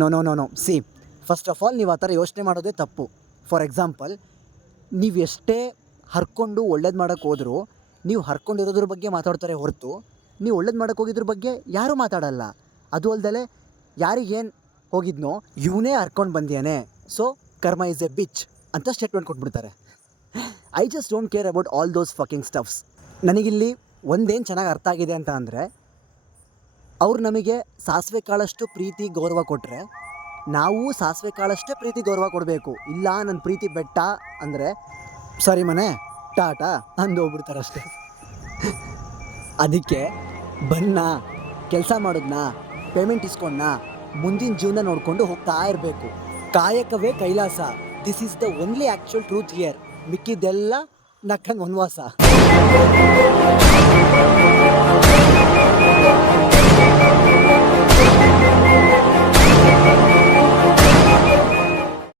No see, first of all ನೀವು ಆ ಥರ ಯೋಚನೆ ಮಾಡೋದೇ ತಪ್ಪು. ಫಾರ್ ಎಕ್ಸಾಂಪಲ್, ನೀವು ಎಷ್ಟೇ ಹರ್ಕೊಂಡು ಒಳ್ಳೇದು ಮಾಡೋಕ್ಕೆ ಹೋದರೂ ನೀವು ಹರ್ಕೊಂಡಿರೋದ್ರ ಬಗ್ಗೆ ಮಾತಾಡ್ತಾರೆ ಹೊರತು ನೀವು ಒಳ್ಳೇದು ಮಾಡೋಕ್ಕೆ ಹೋಗಿದ್ರ ಬಗ್ಗೆ ಯಾರೂ ಮಾತಾಡಲ್ಲ. ಅದು ಅಲ್ದಲೆ ಯಾರಿಗೇನು ಹೋಗಿದ್ನೋ ಇವನೇ ಹರ್ಕೊಂಡು ಬಂದಿಯಾನೆ, so karma is a bitch ಅಂತ ಸ್ಟೇಟ್ಮೆಂಟ್ ಕೊಟ್ಬಿಡ್ತಾರೆ. I just don't care about all those fucking stuffs. ನನಗಿಲ್ಲಿ ಒಂದೇನು ಚೆನ್ನಾಗಿ ಅರ್ಥ ಆಗಿದೆ ಅಂತ ಅಂದರೆ, ಅವ್ರು ನಮಗೆ ಸಾಸಿವೆ ಕಾಳಷ್ಟು ಪ್ರೀತಿ ಗೌರವ ಕೊಟ್ಟರೆ ನಾವು ಸಾಸಿವೆ ಕಾಳಷ್ಟೇ ಪ್ರೀತಿ ಗೌರವ ಕೊಡಬೇಕು. ಇಲ್ಲ ನನ್ನ ಪ್ರೀತಿ ಬೆಟ್ಟ ಅಂದರೆ ಸಾರಿ ಮನೆ ಟಾಟಾ ಅಂದು ಹೋಗ್ಬಿಡ್ತಾರೆ ಅಷ್ಟೇ. ಅದಕ್ಕೆ ಬನ್ನ ಕೆಲಸ ಮಾಡಿದ್ನ ಪೇಮೆಂಟ್ ಇಸ್ಕೊಂಡ ಮುಂದಿನ ಜೀವನ ನೋಡಿಕೊಂಡು ಹೋಗ್ತಾ ಇರಬೇಕು. ಕಾಯಕವೇ ಕೈಲಾಸ. This is the only actual truth here. ಮಿಕ್ಕಿದ್ದೆಲ್ಲ ನಕ್ಕಂಗೆ ವನವಾಸ.